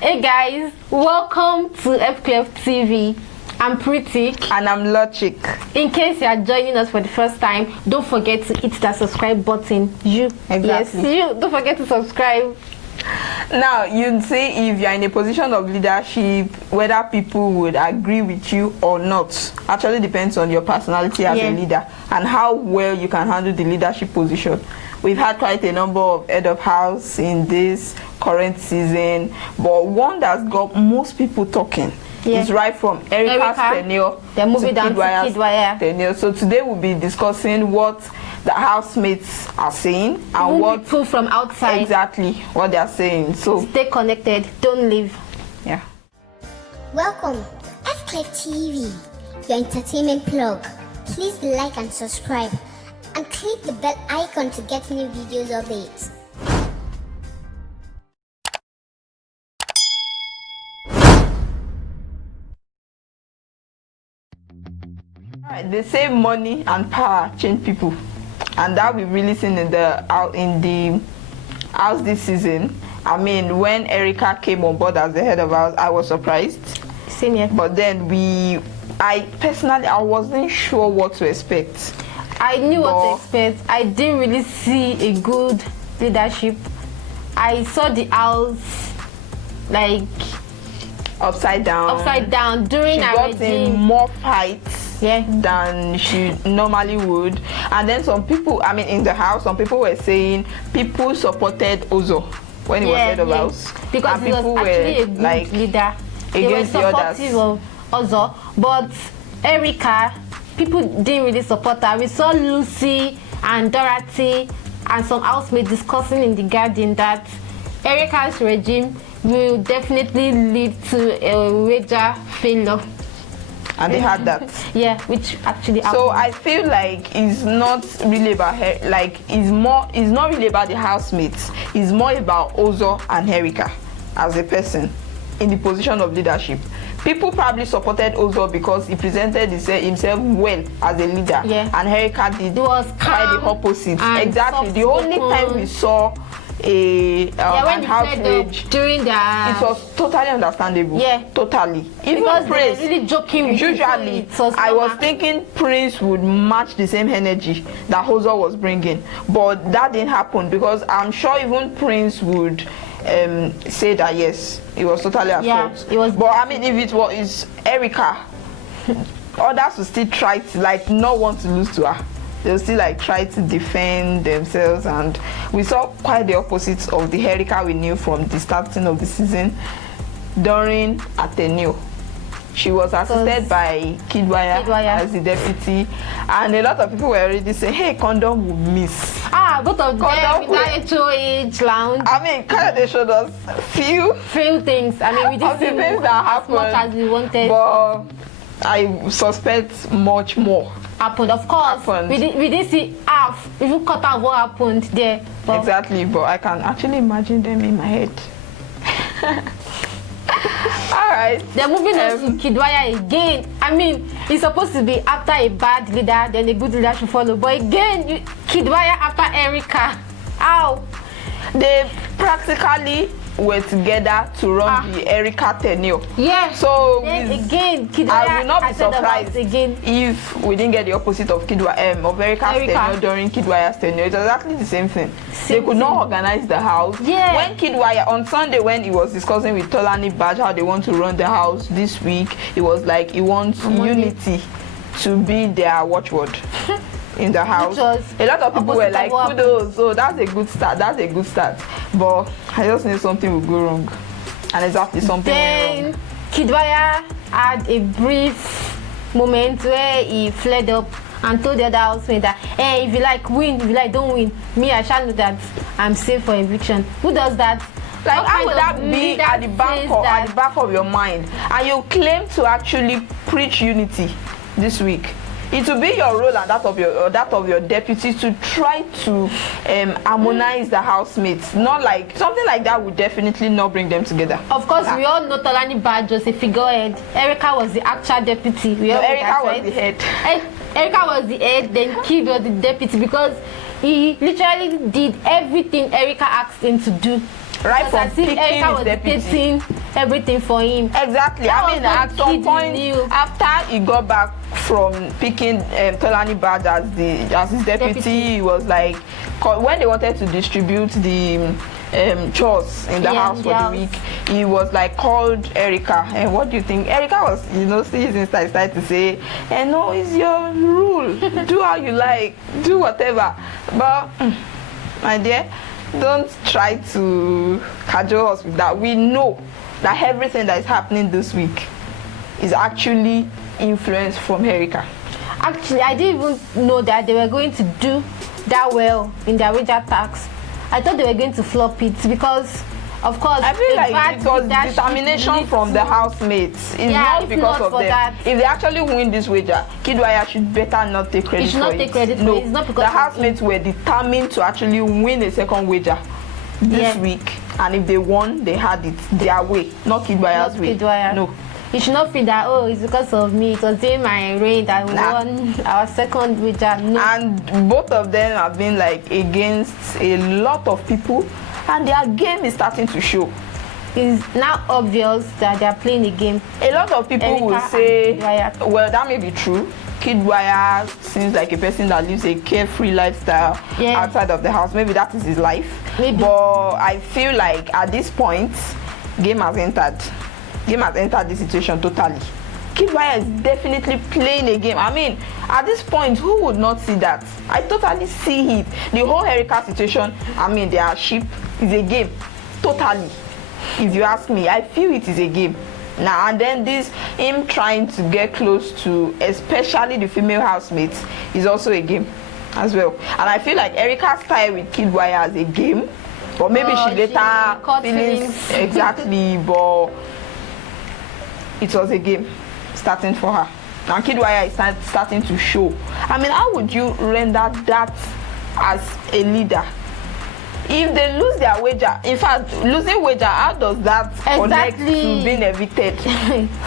Hey guys, welcome to FClef TV. I'm Pretty. And I'm Logic. In case you are joining us for the first time, don't forget to hit that subscribe button. Exactly. Yes, you. Don't forget to subscribe. Now, you'd say if you're in a position of leadership, whether people would agree with you or not, actually depends on your personality as a leader and how well you can handle the leadership position. We've had quite a number of head of house in this current season, but one that's got most people talking is right from Erica's tenure They're moving down to Kidwire tenure. So today we'll be discussing what the housemates are saying and what people from outside what they are saying. So stay connected, don't leave. Yeah. Welcome to FClef TV, your entertainment plug. Please like and subscribe and click the bell icon to get new videos updates. Alright, they say money and power change people, and that we've really seen in the house this season. I mean, when Erica came on board as the head of house, I was surprised. Same here. But then I personally wasn't sure what to expect. I knew what to expect. I didn't really see a good leadership. I saw the house like upside down during she our got regime. in more fights than she normally would. And then some people, I mean, in the house, some people were saying people supported Ozo when he was head of house, because and he was people actually were a good like leader. They were against the others. supportive of Ozo, but Erica, people didn't really support her. We saw Lucy and Dorothy and some housemates discussing in the garden that Erica's regime will definitely lead to a major failure. And they had that. Which actually happened. So I feel like it's not really about her, like it's not really about the housemates. It's more about Ozo and Erica as a person in the position of leadership. People probably supported Ozo because he presented himself well as a leader, and Erica did quite the opposite. Exactly. The only time we saw an outrage during the it was totally understandable. Totally. Even because Prince, they were really joking with usually I was thinking Prince would match the same energy that Ozo was bringing, but that didn't happen because I'm sure even Prince would say that yes, it was totally at fault. It was. But I mean, if it was Erica, others would still try to not want to lose to her. They'll still try to defend themselves, and we saw quite the opposite of the Erica we knew from the starting of the season. During Ateneo, she was assisted by Kidwire as the deputy, and a lot of people were already saying, hey, Condom will miss. Both of them in that HOH lounge. I mean, they showed us few things. I mean, we didn't see things that happened as much as we wanted. But I suspect much more happened. Of course, we didn't see half, even cut off what happened there. Exactly, but I can actually imagine them in my head. Alright. They're moving on to Kidwire again. I mean, it's supposed to be after a bad leader, then a good leader should follow. But again, Kidwire after Erica. How? They practically were together to run the Erica tenure. So then again, Kidwire, I will not be surprised if we didn't get the opposite of Erica's tenure during Kidwire's tenure. It's exactly the same thing. They could not organize the house. When Kidwire on Sunday, when he was discussing with Tolani Badge how they want to run the house this week, it was like he wants unity to be their watchword in the house. A lot of people were like, kudos, so that's a good start, but I just knew something would go wrong, and exactly something went wrong. Kidwire had a brief moment where he fled up and told the other housemates that, hey, if you like win, if you like don't win, me I shall know that I'm safe for eviction. Who does that? Like, how would that be at the back of your mind, and you claim to actually preach unity this week? It will be your role and that of your deputy to try to harmonize the housemates. Not like something like that would definitely not bring them together. Of course, we all know Tolani Badge was a figurehead. Erica was the actual deputy. Erica was the head. Erica was the head, then Kid was the deputy, because He literally did everything Erica asked him to do. Right from as if picking Erica his was deputy. dictating everything for him. Exactly. That I mean, at some point, after he got back from picking Tolani Bad as his deputy, he was like, when they wanted to distribute the chores in the house for the week, he was like called Erica, and what do you think? Erica was, sees inside, started to say, no, it's your rule, do how you like, do whatever. But my dear, don't try to cajole us with that. We know that everything that is happening this week is actually influenced from Erica. Actually, I didn't even know that they were going to do that well in their wager tax. I thought they were going to flop it because, of course, I feel like it was determination from the housemates. It's not because of them. That. If they actually win this wager, Kidwaya should better not take credit for it. Should not take credit for it. It's not because the housemates were determined to actually win a second wager this week, and if they won, they had it their way, not Kidwaya's way. No. You should not feel that, oh, it's because of me. It was in my reign that we won our second wager. No. And both of them have been like against a lot of people, and their game is starting to show. It's now obvious that they are playing a game. A lot of people will say, well, that may be true. Kidwaya seems like a person that lives a carefree lifestyle outside of the house. Maybe that is his life. Maybe. But I feel like at this point, game has entered the situation totally. Kidwaya is definitely playing a game. I mean, at this point, who would not see that? I totally see it. The whole Erica situation, I mean, their ship is a game. Totally. If you ask me, I feel it is a game. Now, and then him trying to get close to, especially the female housemates, is also a game as well. And I feel like Erica started with Kidwaya as a game, but maybe she later feelings exactly, but it was a game starting for her. And Kidwaya is starting to show. I mean, how would you render that as a leader? If they lose their wager, in fact, losing wager, how does that connect to being evicted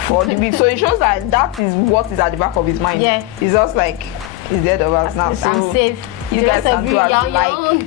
for the bid? So it shows that is what is at the back of his mind. Yeah. It's just like, he's dead of us now. So I'm safe. You guys can do as you like.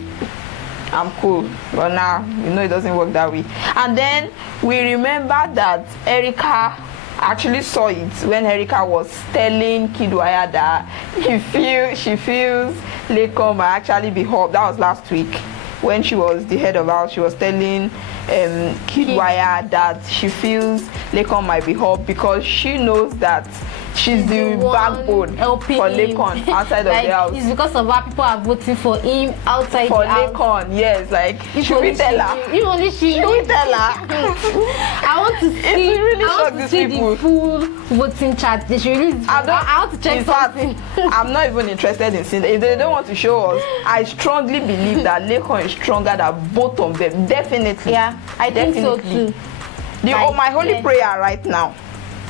I'm cool. But now, it doesn't work that way. And then we remember that Erica actually saw it when Erica was telling Kidwaya that she feels Lekon might actually be helped. That was last week. When she was the head of house, she was telling Kidwaya that she feels Lekon might be helped because she knows that she's the backbone for Lekon outside of the house. It's because of why people are voting for him outside the house. For Lekon, yes. Like, should we tell her? Should we tell her? I want to see. Really I want to see the full voting chart. They should release. I want to check something. I'm not even interested in seeing that. If they don't want to show us, I strongly believe that Lekon is stronger than both of them. Definitely. Yeah, I think so too. My holy prayer right now.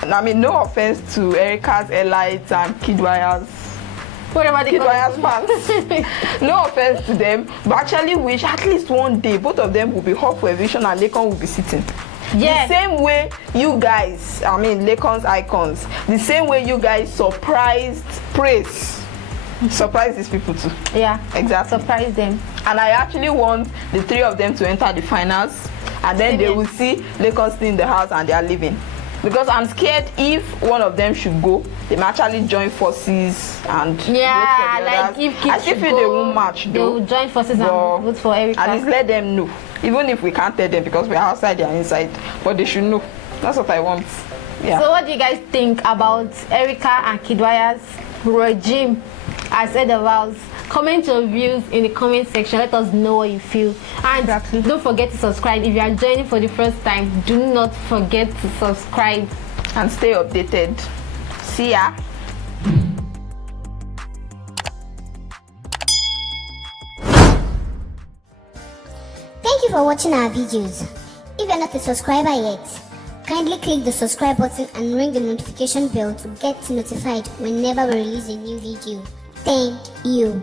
I mean, no offense to Erica's elites and Kidwaya's fans. No offense to them, but actually wish at least one day both of them will be up for eviction and Lekon will be sitting. Yeah. The same way you guys, I mean Lekon's icons, the same way you guys surprised surprise these people too. Yeah. Exactly. Surprise them. And I actually want the three of them to enter the finals, and then they will see Lekon still in the house and they are leaving. Because I'm scared if one of them should go, they may actually join forces and vote for the others. If I still feel they won't match though. They will join forces and vote for Erica. At least let them know. Even if we can't tell them because we're outside, they're inside. But they should know. That's what I want. Yeah. So what do you guys think about Erica and Kidwaya's regime as head of house? Comment your views in the comment section. Let us know what you feel. And don't forget to subscribe. If you are joining for the first time, do not forget to subscribe. And stay updated. See ya. Thank you for watching our videos. If you're not a subscriber yet, kindly click the subscribe button and ring the notification bell to get notified whenever we release a new video. Thank you.